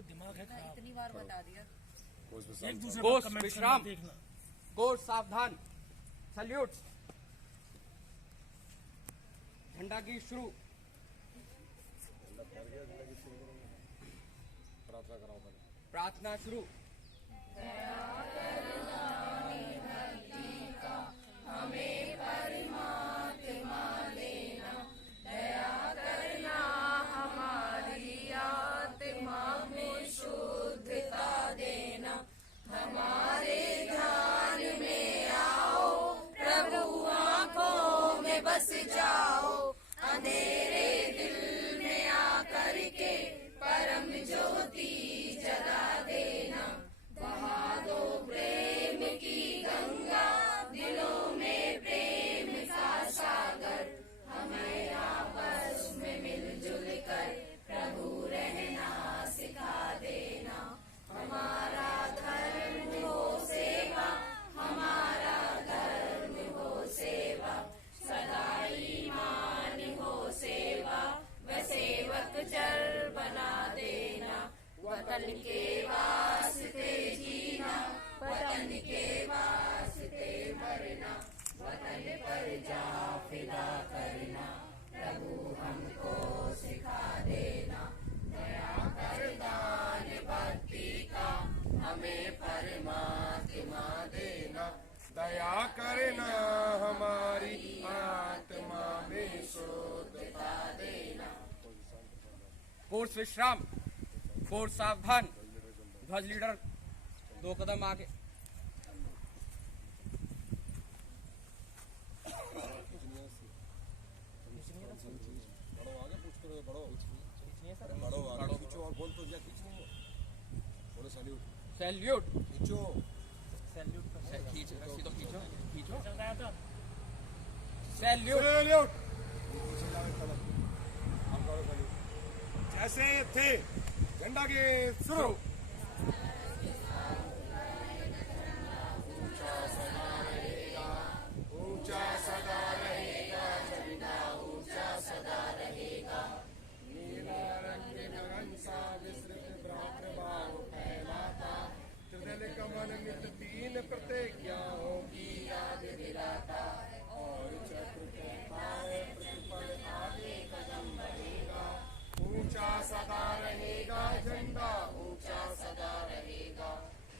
दिमाग है खराब। इतनी बार बता दिया। एक दूसरे कोर्स पर कमेंट विश्राम, देखना। कोर्स सावधान, सल्यूट, झंडा की शुरू। प्रार्थना शुरू। बस जाओ अंधेरे दिल में आकर के परम ज्योति जला देना। बहा दो प्रेम की गंगा दिलों में प्रेम का सागर। हमें आपस में मिलजुल कर प्रभु रहना सिखा देना। हमारा धर्म हो सेवा, हमारा धर्म हो सेवा, सदा ईमान हो सेवा, व सेवक चर बना देना। वतन के वास्ते जीना, वतन के वास्ते मरना, वतन पर जा फिदा करना। प्रभु हमको सिखा देना। दया कर दान भक्ति का हमें परमात्मा देना। दया करना हमारी आत्मा में शुद्धता देना। कोर्स विश्राम, कोर्स सावधान, ध्वज लीडर 2 कदम आगे। सैल्यूट, खींचो, खींचो, सैल्यूट। जैसे थे झंडा के शुरू। ऊंचा सदा रहेगा झंडा, ऊंचा सदा रहेगा। नीला रंग गगन सा विस्तृत भ्रातृभाव फैलाता। त्रिदल कमल नित 3 प्रतिज्ञाओं की याद दिलाता। और चक्र कहता है प्रतिपल आगे कदम बढ़ेगा। ऊंचा सदा रहेगा झंडा, ऊंचा सदा रहेगा।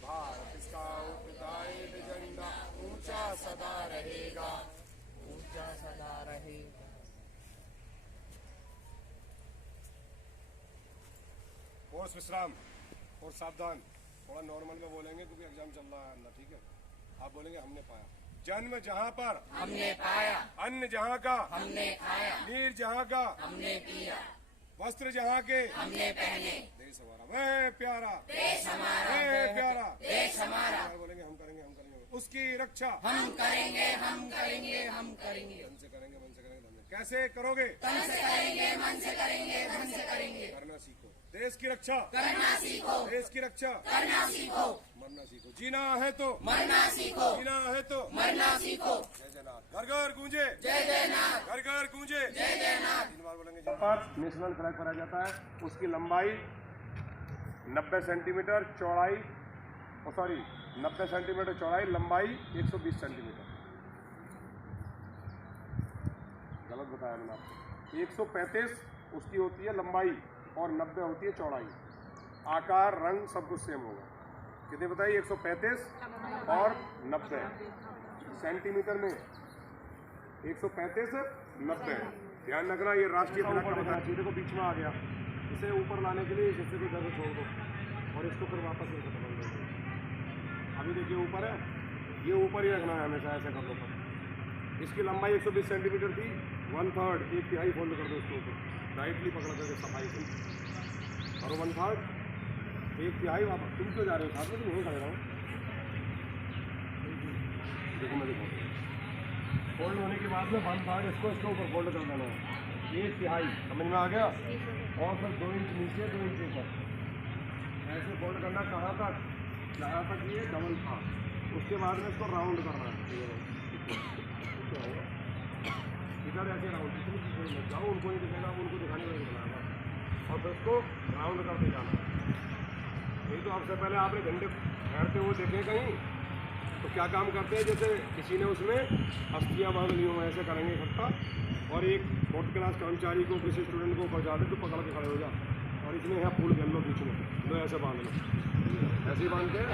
भारत इसका उत्तरदायी झंडा, ऊंचा सदा रहेगा, ऊंचा सदा रहेगा। कोर्स विश्राम और सावधान। थोड़ा नॉर्मल में बोलेंगे क्योंकि एग्जाम चल रहा है अंदर, ठीक है। आप बोलेंगे हमने पाया। जन्म जहाँ पर हमने पाया, अन्न जहाँ का हमने खाया, नीर जहाँ का हमने पिया, वस्त्र जहाँ के हमने पहने। देश हमारा वह प्यारा, देश हमारा वह प्यारा, देश हमारा। बोलेंगे हम करेंगे, हम करेंगे। उसकी रक्षा हम करेंगे, हम करेंगे, हम करेंगे। मन से करेंगे, मन से करेंगे, धन से। कैसे करोगे? तन से करेंगे, मन से करेंगे, धन से करेंगे। करना सीखो। देश की रक्षा करना सीखो, देश की रक्षा करना सीखो, मरना सीखो। जीना है तो मरना सीखो, जीना है तो मरना सीखो। जय जयनाथ। घर घर गूंजे जय जयनाथ, घर घर गूंजे जय जयनाथ। 3 बार बोलेंगे। पर नेशनल फ्लैग फहराया जाता है। उसकी लंबाई 90 सेंटीमीटर, चौड़ाई 90 सेंटीमीटर चौड़ाई, लंबाई 120 सेंटीमीटर। गलत बताया मैंने आपको। 135 उसकी होती है लंबाई और 90 होती है चौड़ाई। आकार रंग सब कुछ सेम होगा। कितने बताइए? 135 और 90 सेंटीमीटर में 135 90। ध्यान रखना, ये राष्ट्रीय तिलक का बताना चाहिए। देखो बीच में आ गया, इसे ऊपर लाने के लिए इस हिस्से को इधर से छोड़ दो और इसको फिर वापस ऐसे पकड़ दो। अभी देखिए ऊपर है, ये ऊपर ही रखना है हमेशा, ऐसे कर दो। इसकी लंबाई 120 सेंटीमीटर थी। 1/3 1 तिहाई फोल्ड कर दो इसको ऊपर, टाइटली पकड़ करके सफाई से। और 1/3 1 तिहाई वापस। तुम क्यों जा रहे हो साथ में? तुम वहीं खड़े रहो। देखो मैं दिखाऊँ। फोल्ड होने के बाद में 1/3 इसको ऊपर फोल्ड कर देना है। 1 तिहाई, समझ में आ गया। और फिर 2 इंच नीचे 2 इंच ऊपर ऐसे फोल्ड करना। कहाँ तक? जहाँ तक ये डबल था। उसके बाद में इसको राउंड करना है। इधर ऐसे राउंड, जितनी चीज़ें लग जाओ उनको नहीं दिखेगा, उनको दिखाने का बनाएगा। और फिर उसको राउंड करते जाना है। नहीं तो आपसे पहले आपने झंडे फहरते हुए देखे कहीं, तो क्या काम करते हैं, जैसे किसी ने उसमें अस्थियाँ बांध ली हो, ऐसे करेंगे इकट्ठा। और एक 4th क्लास कर्मचारी को, किसी स्टूडेंट को बचा दे तो पकड़ के खड़े हो जा, और इसमें यहाँ फूल घेर लो बीच में, लो ऐसे बांध लो, ऐसे ही बांधते हैं।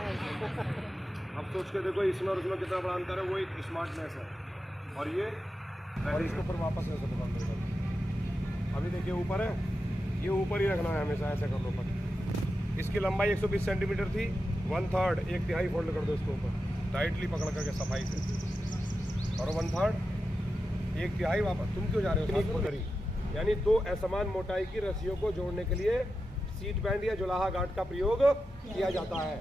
अब सोच के देखो इसमें और उसमें कितना बड़ा अंतर है। वो एक स्मार्टनेस है। और ये और इसको फिर वापस ऐसे पकड़ लो। अभी देखिए ऊपर है, ये ऊपर ही रखना है हमेशा, ऐसे कर लो ऊपर। इसकी लंबाई 120 सेंटीमीटर थी, 1/3 1 तिहाई फोल्ड कर दो इसको ऊपर, टाइटली पकड़ करके सफाई से। और 1/3 1 तिहाई वापस। तुम क्यों जा रहे हो? करी यानी 2 असमान मोटाई की रस्सियों को जोड़ने के लिए सीट बैंड या जुलाहा गांठ का प्रयोग किया जाता है।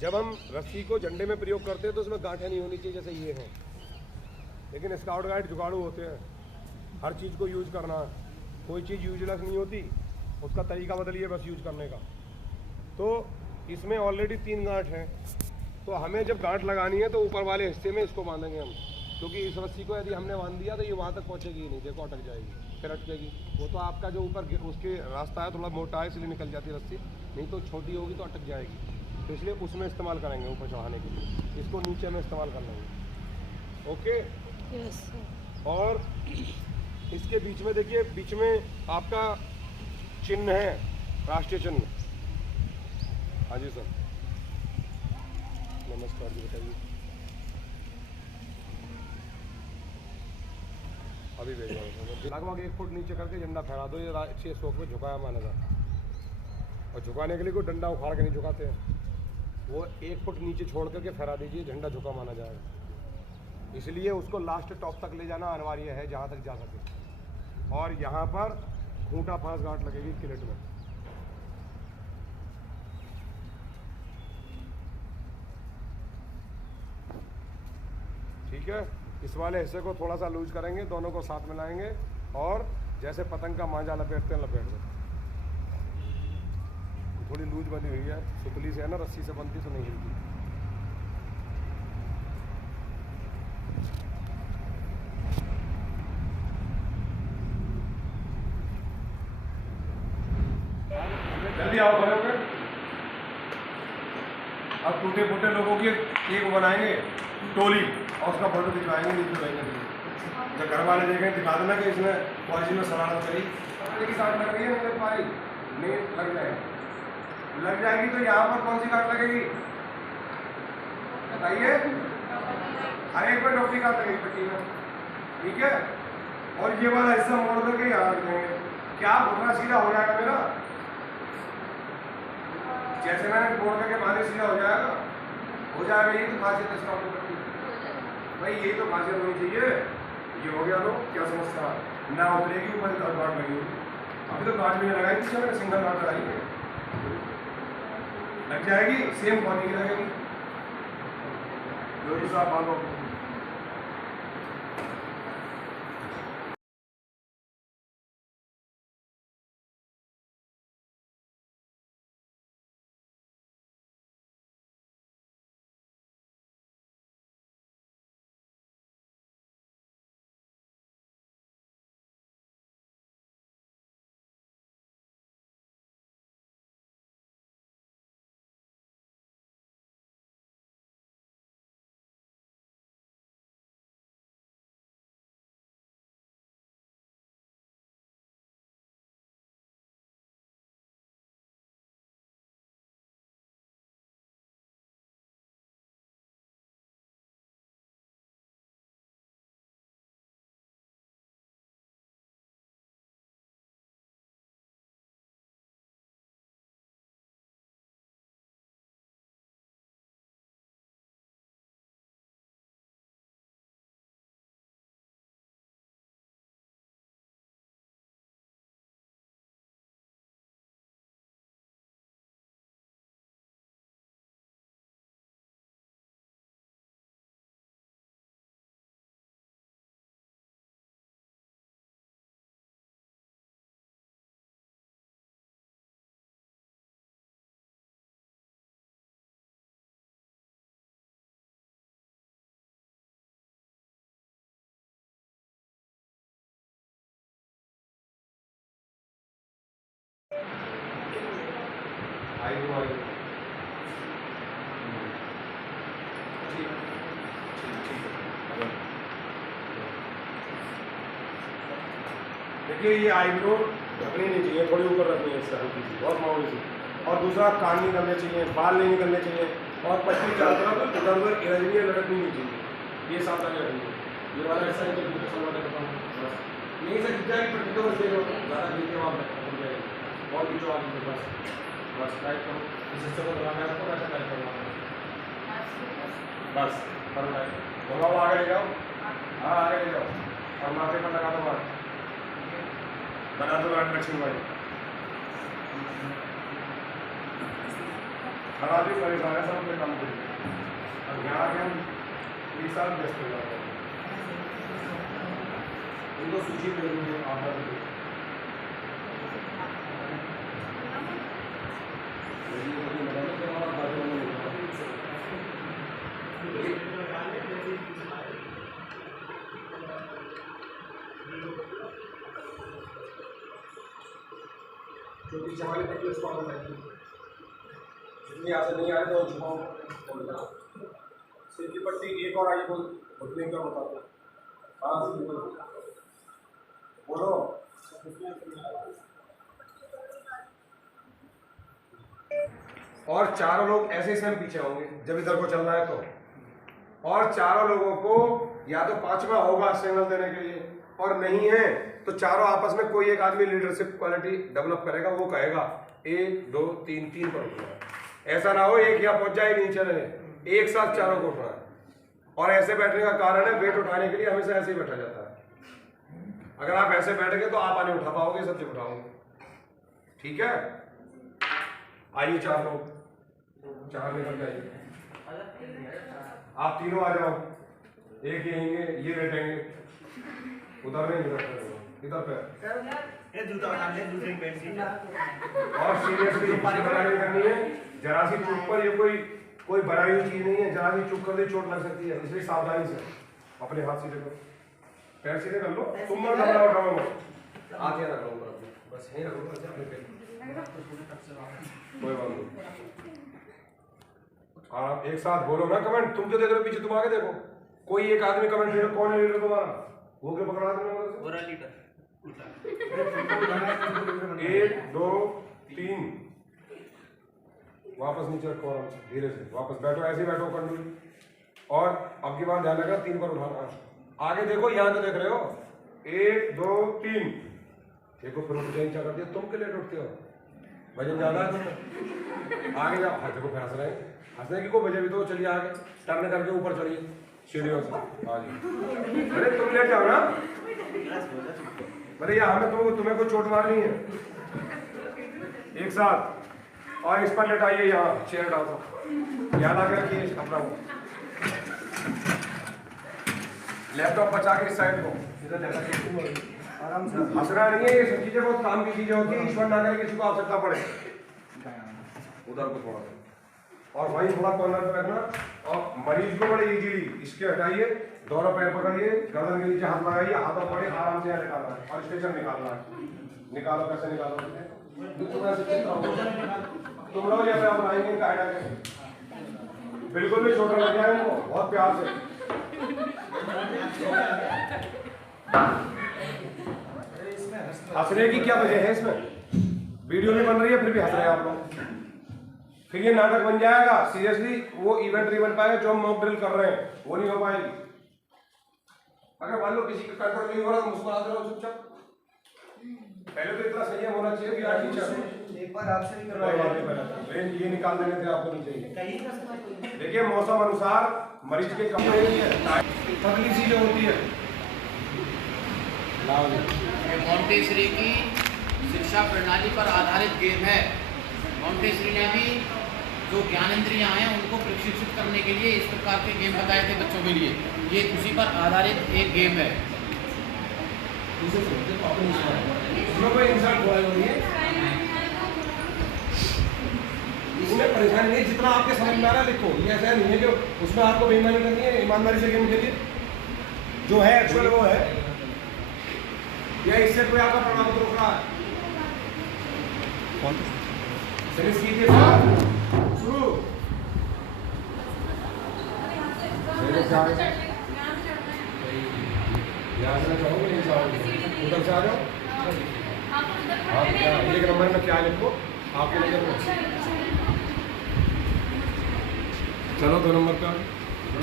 जब हम रस्सी को झंडे में प्रयोग करते हैं तो उसमें गांठें नहीं होनी चाहिए जैसे ये हैं, लेकिन स्काउट गाइड जुगाड़ू होते हैं। हर चीज़ को यूज करना, कोई चीज़ यूजलेस नहीं होती, उसका तरीका बदलिए बस यूज करने का। तो इसमें ऑलरेडी 3 गांठ हैं, तो हमें जब गांठ लगानी है तो ऊपर वाले हिस्से में इसको बांधेंगे हम, क्योंकि इस रस्सी को यदि हमने बांध दिया तो ये वहाँ तक पहुँचेगी ही नहीं, देखो अटक जाएगी, फिर अटकेगी। वो तो आपका जो ऊपर उसके रास्ता है थोड़ा मोटा है इसलिए निकल जाती है रस्सी, नहीं तो छोटी होगी तो अटक जाएगी। तो इसलिए उसमें इस्तेमाल करेंगे ऊपर चढ़ाने के लिए, इसको नीचे में इस्तेमाल कर लेंगे। ओके। यस। और इसके बीच में देखिए, बीच में आपका चिन्ह है, राष्ट्रीय चिन्ह। हाँ जी सर, नमस्कार जी, बताइए। अभी भेज रहा हूँ। लगभग 1 फुट नीचे करके झंडा फहरा दो, ये 6 शौक में झुकाया मानेगा। और झुकाने के लिए कोई डंडा उखाड़ के नहीं झुकाते हैं, वो 1 फुट नीचे छोड़ करके फहरा दीजिए, झंडा झुका माना जाएगा। इसलिए उसको लास्ट टॉप तक ले जाना अनिवार्य है, जहाँ तक जा सके। और यहाँ पर खूंटा 5 गांठ लगेगी किलेट में। ठीक है। इस वाले हिस्से को थोड़ा सा लूज करेंगे, दोनों को साथ मिलाएंगे और जैसे पतंग का मांझा लपेटते हैं लपेट दें। थोड़ी लूज बनी हुई है, सुतली से है ना, रस्सी से बनती तो नहीं हिलती। जल्दी आओ खड़े होकर। अब टूटे फूटे लोगों की एक बनाएंगे टोली और उसका फोटो दिखाएंगे नीचे बैठने। जब घर वाले देखें दिखा देना कि इसने कॉलेज में शरारत करी, अपने की साथ लग रही है, मतलब पाई नहीं लग जाएगी तो यहाँ पर कौन सी काट लगेगी बताइए? हर एक पर डॉक्टरी काट लगेगी पट्टी में, ठीक है। और ये वाला हिस्सा मोड़ करके यहाँ रख देंगे, क्या घुटना सीधा हो जाएगा मेरा, जैसे मैंने बोल करके बांधे सीधा हो जाएगा। ये तो खासियत है स्टॉप पट्टी भाई, ये तो खासियत होनी चाहिए। ये हो गया तो क्या समस्या ना उतरेगी, ऊपर गांठ लगी होगी। अभी तो गांठ भी नहीं लगाई, पीछे मैंने सिंगल गांठ लगाई है, लग जाएगी, सेम क्वालिटी लगेगी। जो साहब बांधो। आईब्रो देखिए ये आईब्रो ढकनी नहीं चाहिए, थोड़ी ऊपर रखनी है, इससे हल्की सी, बहुत मामूली सी। और दूसरा कान नहीं करने चाहिए, बाल नहीं निकलने चाहिए, और पट्टी चारों तरफ इधर उधर इधर लटकनी नहीं चाहिए, ये सावधानी रखनी है। ये वाला ऐसा है कि नहीं सर खींचा है, पर बस देखो ज़्यादा खींचे वहाँ पर और खींचो आगे के पास, बस टाइट करो, इस हिस्से को लगाना है तो ऐसा टाइट करो, बस करो टाइट, घुमाओ आगे ले जाओ, हाँ आगे ले जाओ, और माथे पर लगा दो बात, बना दो राइट लक्ष्मी भाई। हर आदमी परेशान है सब अपने काम के लिए, अब यहाँ आके हम एक साल व्यस्त हो जाते हैं। इनको सूची में आधार छोटी चमाली पट्टी उसको आगे बैठी, जितनी यहाँ से नहीं आ रही तो छुपाओ। सिर की पट्टी एक और आई बोल घुटने का बताते, हाँ बोलो। और चारों लोग ऐसे सेम पीछे होंगे जब इधर को चल रहा है तो, और चारों लोगों को या तो पांचवा होगा सिग्नल देने के लिए, और नहीं है तो चारों आपस में कोई एक आदमी लीडरशिप क्वालिटी डेवलप करेगा, वो कहेगा 1 2 3 3 पर उठना है। ऐसा ना हो एक यहाँ पहुंच जाए नीचे रहे, एक साथ चारों को उठना है। और ऐसे बैठने का कारण है वेट उठाने के लिए हमेशा ऐसे ही बैठा जाता है। अगर आप ऐसे बैठेंगे तो आप आने उठा पाओगे, सबसे उठाओगे, ठीक है। आइए चार लोग, चार निकल जाइए, आप तीनों आ जाओ, एक यहीं ये बैठेंगे, उधर नहीं इधर पे, और सीरियसली बनानी करनी है। जरा सी चूक पर ये कोई बनाई हुई चीज नहीं है, जरा सी चूक कर दे चोट लग सकती है, इसलिए सावधानी से अपने हाथ सीधे करो, पैर सीधे कर लो, तुम मत घबराओ, उठाओ हाथ यहाँ रख लो ऊपर, बस यहीं रख लो अपने पैर, कोई बात नहीं। आप एक साथ बोलो ना कमेंट, तुम क्यों देख रहे हो पीछे, तुम आगे देखो। कोई एक आदमी कमेंट लीडर, कौन है लीडर तुम्हारा, वो क्यों पकड़ा तुमने, 1 2 3 वापस नीचे रखो, आराम से धीरे से वापस बैठो, ऐसे बैठो कंटिन्यू। और अब की बार ध्यान रखना 3 पर उठाना है, आगे देखो, यहाँ तो देख रहे हो, 1 2 3 देखो, फिर उठ जाए, क्या कर दिया तुम, के लेट उठते हो, वजन ज्यादा है तुम्हें, आगे जाओ, हाँ देखो हंस रहे हैं, हंसने की कोई वजह भी तो, चलिए आगे टर्न करके ऊपर चलिए सीढ़ियों से, हाँ जी, अरे तुम लेट जाओ ना, अरे यहाँ हमें तुम्हें कोई चोट मारनी है, एक साथ। और इस पर लेटाइए, यहाँ चेयर डाल दो, याद आके रखिए अपना लैपटॉप बचा के इस साइड को, आराम से, हंसना नहीं है, ये सब चीजें बहुत काम की चीजें होती है, ईश्वर ना करे किसी को आवश्यकता पड़े, उधर को थोड़ा सा, और वहीं थोड़ा कॉर्नर पे रखना, और मरीज को बड़े इजीली इसके हटाइए, दोनों पैर पकड़िए, गर्दन के नीचे हाथ लगाइए, हाथों पड़े आराम से यहाँ निकालना है, और स्टेशन निकालना है, निकालो, कैसे निकालो, तुम लोग यहाँ पे आप आएंगे कायदा के, बिल्कुल भी छोटा लग जाए उनको, बहुत प्यार से, हंसने की क्या वजह है इसमें, वीडियो भी बन रही है फिर भी हंस रहे हैं आप लोग, फिर ये नाटक बन जाएगा, सीरियसली वो इवेंट नहीं बन पाएगा जो हम मॉक ड्रिल कर रहे हैं, वो नहीं हो पाएगी। अगर मान लो किसी का कंट्रोल नहीं हो रहा तो मुस्कुराते रहो चुपचाप, पहले तो इतना संयम होना चाहिए कि यार टीचर एक बार आपसे भी करवाइए, ये निकाल देने थे आपको नहीं चाहिए। देखिए मौसम अनुसार मरीज के कपड़े तकलीफ चीजें होती है। मॉन्टेसरी की शिक्षा प्रणाली पर आधारित गेम है। मॉन्टेसरी ने भी जो ज्ञानेंद्रियां हैं उनको प्रशिक्षित करने के लिए इस प्रकार के गेम बताए थे बच्चों के लिए, ये उसी पर आधारित एक गेम है। कोई इंसान हो रही है इसमें परेशानी नहीं, जितना आपके समझ में आ रहा है लिखो, ये ऐसा नहीं है कि उसमें आपको बेईमानी करनी है, ईमानदारी से गेम खेलिए, जो है एक्चुअल वो है, या इससे कोई आपका प्रमाण पत्र रोक रहा है। चलिए सीधे से शुरू। यहाँ से चाहोगे नहीं चाहोगे? उधर से आ जाओ। आप क्या एक नंबर में क्या लिखो आपके नजर में? चलो 2 नंबर का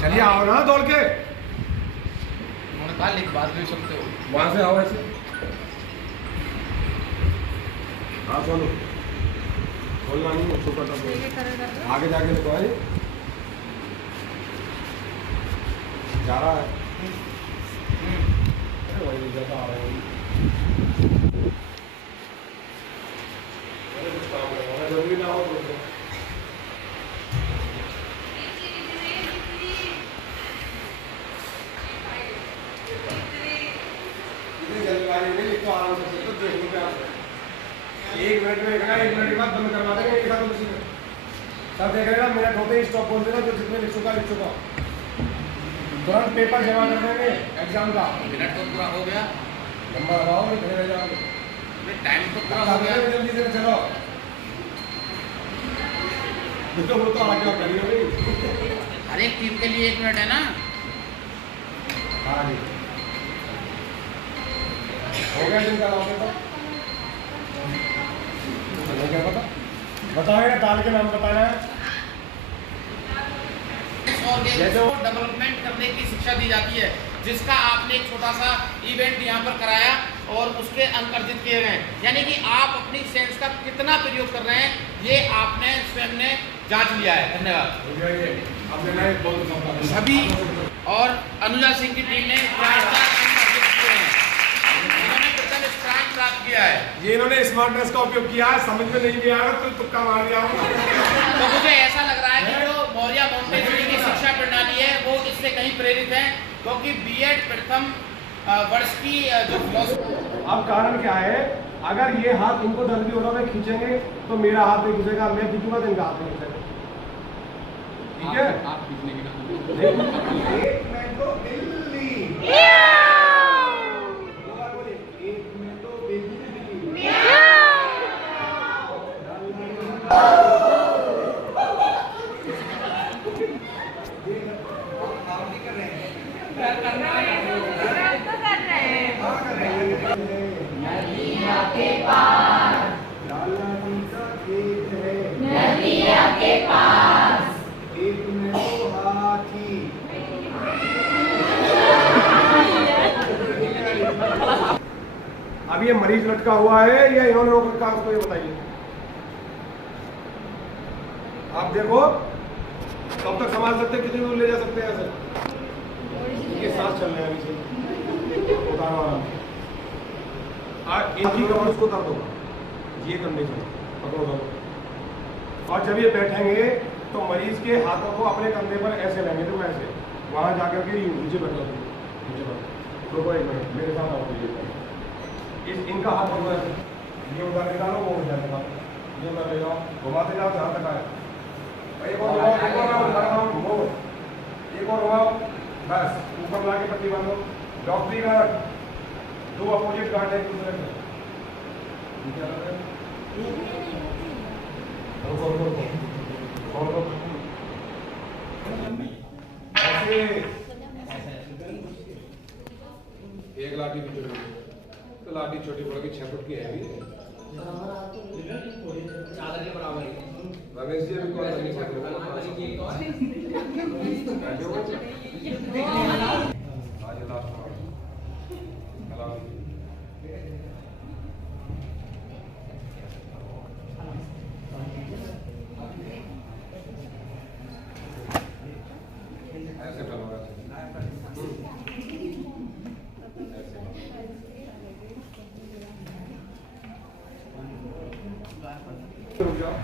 चलिए आओ ना दौड़ के। उन्होंने कहा लिख बात भी सकते हो। वहां से आओ ऐसे। हाँ चलो बोलना नहीं छुपा था आगे जाके लिखो है जा रहा है वही जगह आ रहा है जरूरी ना हो तो जल्दीबाजी नहीं लिखो आराम से तो देख लो क्या 1 मिनट में लिखना 1 मिनट के बाद बंद करवा देंगे एक साथ उसी में सब देखेगा मिनट होते ही स्टॉप बोल देना जो जितने लिख चुका तुरंत पेपर जमा कर देंगे एग्जाम का। मिनट तो पूरा हो गया। नंबर लगाओ नहीं खड़े रह जाओगे टाइम तो पूरा हो गया। जल्दी से चलो वो तो आगे आप करिए भाई। हर एक टीम के लिए 1 मिनट है ना। हाँ जी हो गया दिन का लाओगे तो क्या पता बताओगे दाल के नाम बताना है। और डेवलपमेंट करने की शिक्षा दी जाती है जिसका आपने एक छोटा सा इवेंट यहाँ पर कराया और उसके अंक अर्जित किए गए हैं। यानी कि आप अपनी सेंस का कितना प्रयोग कर रहे हैं ये आपने स्वयं ने जांच लिया है। धन्यवाद। सभी और अनुजा सिंह की टीम ने 4 अंक अर्जित किए हैं। इन्होंने प्रथम स्थान प्राप्त किया है। ये इन्होंने स्मार्टनेस का उपयोग किया है समझ में नहीं भी आया तो तुक्का मार दिया होगा। तो मुझे ऐसा लग रहा है कि जो मौर्य मॉन्टेसरी की शिक्षा प्रणाली है वो इससे कहीं प्रेरित है क्योंकि बीएड प्रथम वर्ष की जो फिलॉसफी। अब कारण क्या है अगर ये हाथ इनको दर्द भी हो रहा है खींचेंगे तो मेरा हाथ नहीं खींचेगा मैं खींचूंगा तो इनका हाथ नहीं खींचेगा। ठीक है आप खींचने की ना नदिया के पास एक में तो हाथी। अब ये मरीज लटका हुआ है या इन्होंने रोक रखा उसको ये बताइए। आप देखो कब तक संभाल सकते हैं कितनी दूर ले जा सकते हैं ऐसे ये सांस चल रहे हैं अभी से उतारना वाला इनकी कमर उसको दर्द होगा ये कंडीशन पकड़ो दो। और जब ये बैठेंगे तो मरीज के हाथों को अपने कंधे पर ऐसे लेंगे तो ऐसे वहां जाकर के नीचे बैठो नीचे बैठो रुको 1 मिनट मेरे साथ आओ इनका हाथ होगा ये उधर ले डालो वो उधर ले डालो ये उधर ले जाओ घुमाते जाओ जहाँ तक आए एक और घुमाओ बस ऊपर ला के पट्टी बांधो। डॉक्टरी गार्ड 2 अपोजिट गार्ड है एक दूसरे में ऐसे एक लाठी भी छोटी तो लाठी छोटी पड़ेगी 6 फुट की है अभी चादर के बराबर है। रमेश जी अभी कौन नहीं सकते आज लास्ट ऐसे चलो रुक जाओ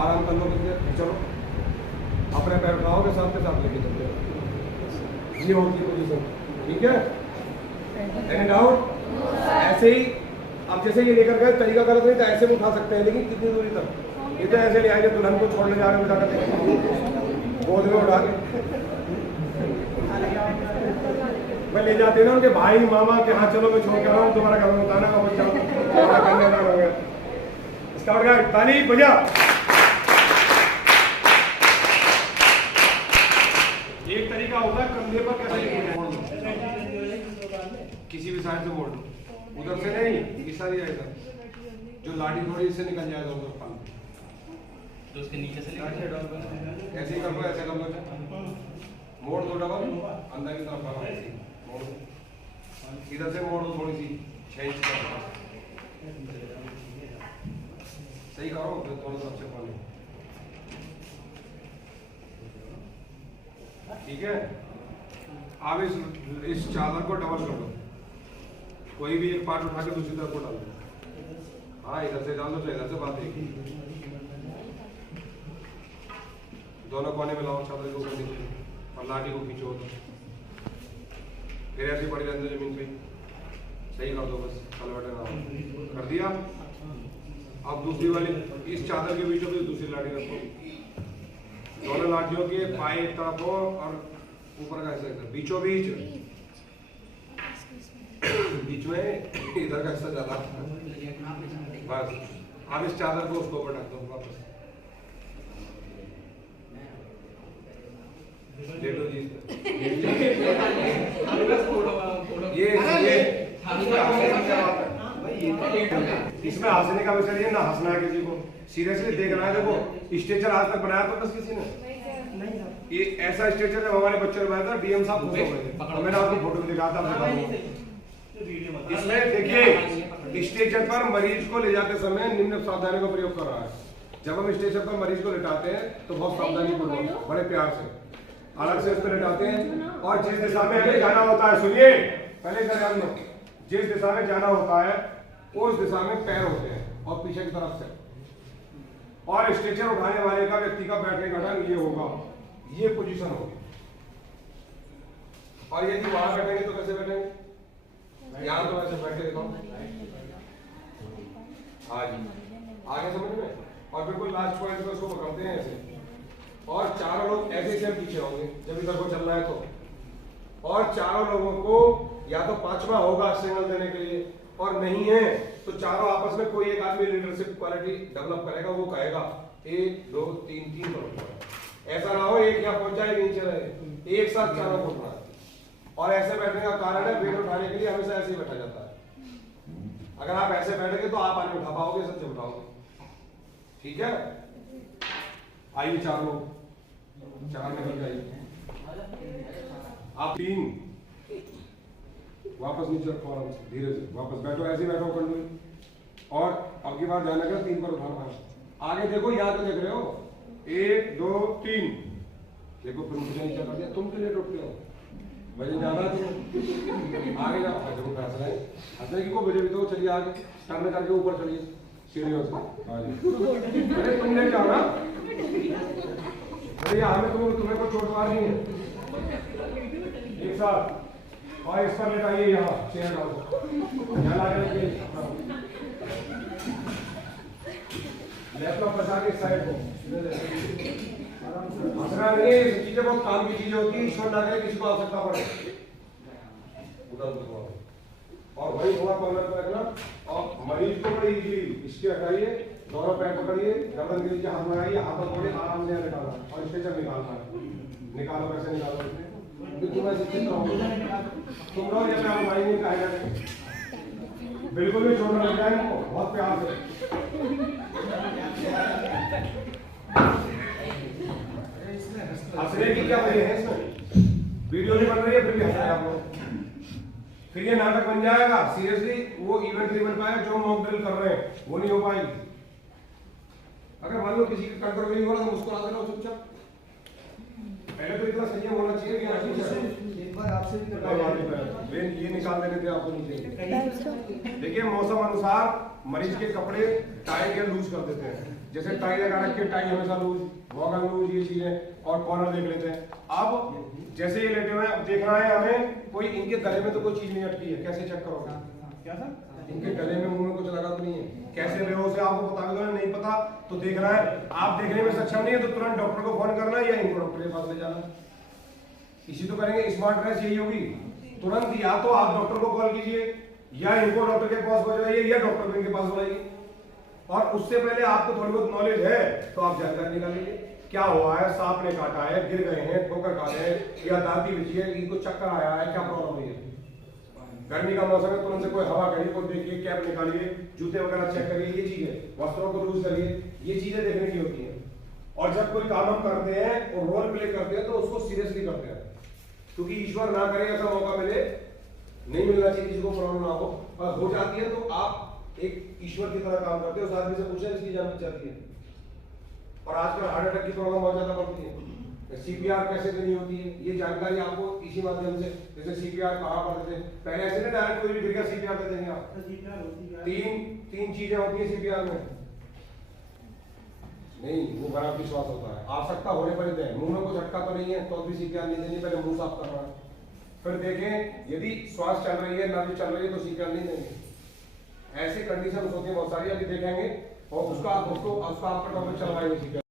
आराम कर लो चलो अपने पैर उठाओ के साथ लेके चलते ये होती पोजीशन। ठीक है एनी डाउट ऐसे ही अब जैसे ये लेकर गए तरीका गलत नहीं तो ऐसे भी उठा सकते हैं लेकिन कितनी दूरी तक ये तो ऐसे ले आएंगे दुल्हन को छोड़ने जा रहे हो जाकर गोद में उठा के मैं ले जाते ना उनके भाई मामा के हाँ चलो मैं छोड़ के आ रहा हूँ तुम्हारा घर में बताना का बच्चा स्टार्ट कर ताली बजा। भी साइड से मोड़ लो, उधर से नहीं, इस साइड जाएगा, जो लाठी थोड़ी इससे निकल जाएगा उधर पाल तो उसके नीचे से ऐसे ही कर लो, ऐसे कर लो, मोड़ दो डबल अंदर की तरफ करो, ऐसे मोड़ दो, इधर से मोड़ दो थोड़ी सी 6 इंच का, सही करो फिर थोड़ा सा अच्छे पानी, ठीक है। अब इस चादर को डबल कर दो, कोई भी एक पार्ट उठा के दूसरी तरफ को डाल दो, हाँ इधर से डाल दो तो इधर से बात एक ही, दोनों कोने में लाओ चादर को ऊपर नीचे और लाठी को खींचो, फिर ऐसी पड़ी रहती है जमीन पे, सही कर दो बस, कलवटे ना कर दिया। अब दूसरी वाली इस चादर के बीचों में दूसरी लाठी रखो, दोनों लाठियों के पाए एक तरफ हो और ऊपर का ऐसा बीचों बीच, बीच में इधर का हिस्सा ज्यादा, बस। अब इस चादर को उसको ऊपर रख दो वापस, लेटो जी, इसमें हंसने का विषय है ना, हंसना है किसी को, सीरियसली देख रहा है। देखो स्ट्रेचर आज तक बनाया तो बस किसी ने, ये ऐसा स्ट्रेचर जब हमारे बच्चे ने बनाया था डीएम साहब खुश हो गए थे, मैंने आपको फोटो में दिखाया था। इसमें देखिए स्ट्रेचर पर मरीज को ले जाते समय निम्न सावधानी का प्रयोग कर रहा है। जब हम स्ट्रेचर पर मरीज को लेटाते हैं तो बहुत सावधानी पूर्वक बड़े प्यार से अलग से उसको लेटाते हैं, और जिस दिशा में हमें जाना होता है, सुनिए पहले ध्यान दो, जिस दिशा में जाना होता है उस दिशा में पैर होते हैं और पीछे की तरफ से, और स्ट्रेचर उठाने वाले का व्यक्ति का बैठने का ढंग ये होगा, ये पोजीशन होगी। और यदि वहां बैठेंगे तो कैसे बैठेंगे, यहाँ तो ऐसे बैठे देखो, हाँ जी आगे समझ में, और बिल्कुल लास्ट पॉइंट पे उसको पकड़ते हैं ऐसे, और चारों लोग ऐसे से पीछे होंगे जब इधर को चलना है तो, और चारों लोगों को या तो पांचवा होगा सिग्नल देने के लिए, और नहीं है तो चारों आपस में कोई एक आदमी लीडरशिप क्वालिटी डेवलप करेगा, वो कहेगा 1 2 3 3 करो। ऐसा ना हो एक यहाँ पहुंच जाए नीचे रहे, एक साथ चारों को उठना। और ऐसे बैठने का कारण है वेट उठाने के लिए हमेशा ऐसे ही बैठा जाता है, अगर आप ऐसे बैठेंगे तो आप आने उठा पाओगे, सच्चे उठाओगे, ठीक है। आइए चार लोग, चार निकल जाइए, आप 3 वापस नीचे रखो, आराम से धीरे से वापस बैठो, ऐसे ही बैठो कंटिन्यू, और अब की बार ध्यान रखना 3 पर उठाना है। आगे देखो, यहाँ तो देख रहे हो 1 2 3, देखो फिर मुझे नीचे कर दिया, तुम क्यों उठते हो, वजन ज्यादा तुम आगे जाओ, हंसने की को बजे भी तो चलिए आगे, टर्न करके ऊपर चलिए सीढ़ियों से, अरे तुम ले जाओ ना, अरे यहाँ में तुम्हें कोई चोट मार नहीं है, एक साथ, और इस पर लेटाइए, यहाँ चेयर डालो, यहाँ ला के लैपटॉप बचा के साइड को, हंसना नहीं है, चीजें बहुत काम की चीजें होती है, ईश्वर ना करे किसी को आवश्यकता पड़े, और वही थोड़ा कॉर्नर पर रखना, और मरीज को बड़ी इजीली इसके हटाइए, दोनों पैर पकड़िए, गर्दन के नीचे हाथ लगाइए, हाथ थोड़े आराम से निकालना, और स्ट्रेचर निकालना है, निकालो कैसे निकालो, तुम लोग जैसे आप भाई नहीं कहेगा, बिल्कुल भी छोड़ना नहीं है, बहुत प्यार से। हंसने की क्या वजह है इसमें, वीडियो नहीं बन रही है फिर भी हंस रहे आप लोग, फिर ये नाटक बन जाएगा। सीरियसली वो इवेंट नहीं बन पाएगा, जो मॉक ड्रिल कर रहे हैं वो नहीं हो पाएगी। अगर मान लो किसी का कंट्रोल नहीं हो रहा तो मुस्कुरा देना चुपचाप, पहले तो इतना संयम होना चाहिए कि एक बार आपसे भी ये निकाल देने थे आपको नीचे। देखिए मौसम अनुसार मरीज के कपड़े टाई के लूज कर देते हैं, जैसे टाई लगा रखी, टाई हमेशा लूज, वॉगन लूज, ये चीजें, और कॉलर देख लेते हैं। अब जैसे ये लेटे हुए हैं, अब देखना है हमें कोई इनके गले में तो कोई चीज नहीं अटकी है, कैसे चेक करोगे, क्या सर इनके गले में मुंह में कुछ लगा तो नहीं है, कैसे बेहोश है आपको पता भी नहीं पता तो देखना है। आप देखने में सक्षम नहीं है तो तुरंत डॉक्टर को फोन करना है या इनको डॉक्टर के पास ले जाना। इसी तो करेंगे, स्मार्ट ड्रेस यही होगी, तुरंत या तो आप डॉक्टर को कॉल कीजिए या इनको डॉक्टर के पास पहुंचाइए या डॉक्टर को इनके पास बुलाइए। और उससे पहले आपको थोड़ी बहुत नॉलेज है तो आप जानकारी निकाल लीजिए, क्या हुआ है, सांप ने काटा है, गिर गए हैं, ठोकर खा रहे हैं, या दांती बिछी है, इनको चक्कर आया है, क्या प्रॉब्लम हुई है, गर्मी का मौसम है, तुरंत से कोई हवा करिए, कोई देखिए, कैप निकालिए, जूते वगैरह चेक करिए, ये चीजें, वस्त्रों को लूज करिए, ये चीजें देखने की होती हैं। और जब कोई काम हम करते हैं और रोल प्ले करते हैं तो उसको सीरियसली करते हैं, क्योंकि ईश्वर ना करे ऐसा मौका मिले, नहीं मिलना चाहिए, किसी को प्रॉब्लम ना हो, और हो जाती है तो आप एक ईश्वर की तरह काम करते हो। उस आदमी से पूछे इसकी जान चाहती है। और आजकल हार्ट अटैक की प्रॉब्लम बहुत ज्यादा बढ़ती है, सीपीआर कैसे देनी होती है, ये जानकारी आपको इसी माध्यम से, जैसे सीपीआर कहाँ पर देते हैं, पहले ऐसे नहीं डायरेक्ट कोई भी गिर गया सीपीआर दे देंगे आप। तीन चीजें होती है सीपीआर में, नहीं वो बड़ा विश्वास होता है, आवश्यकता होने पर ही दें। मुंह में कुछ अटका तो नहीं है तो भी सीपीआर नहीं देनी, पहले मुंह साफ करना है, फिर देखें यदि श्वास चल रही है, नाली चल रही है तो सीपीआर नहीं देंगे। ऐसी कंडीशन होती है बहुत सारी, अभी देखेंगे, और उसका आपका टॉपिक चल रहा है सीपीआर।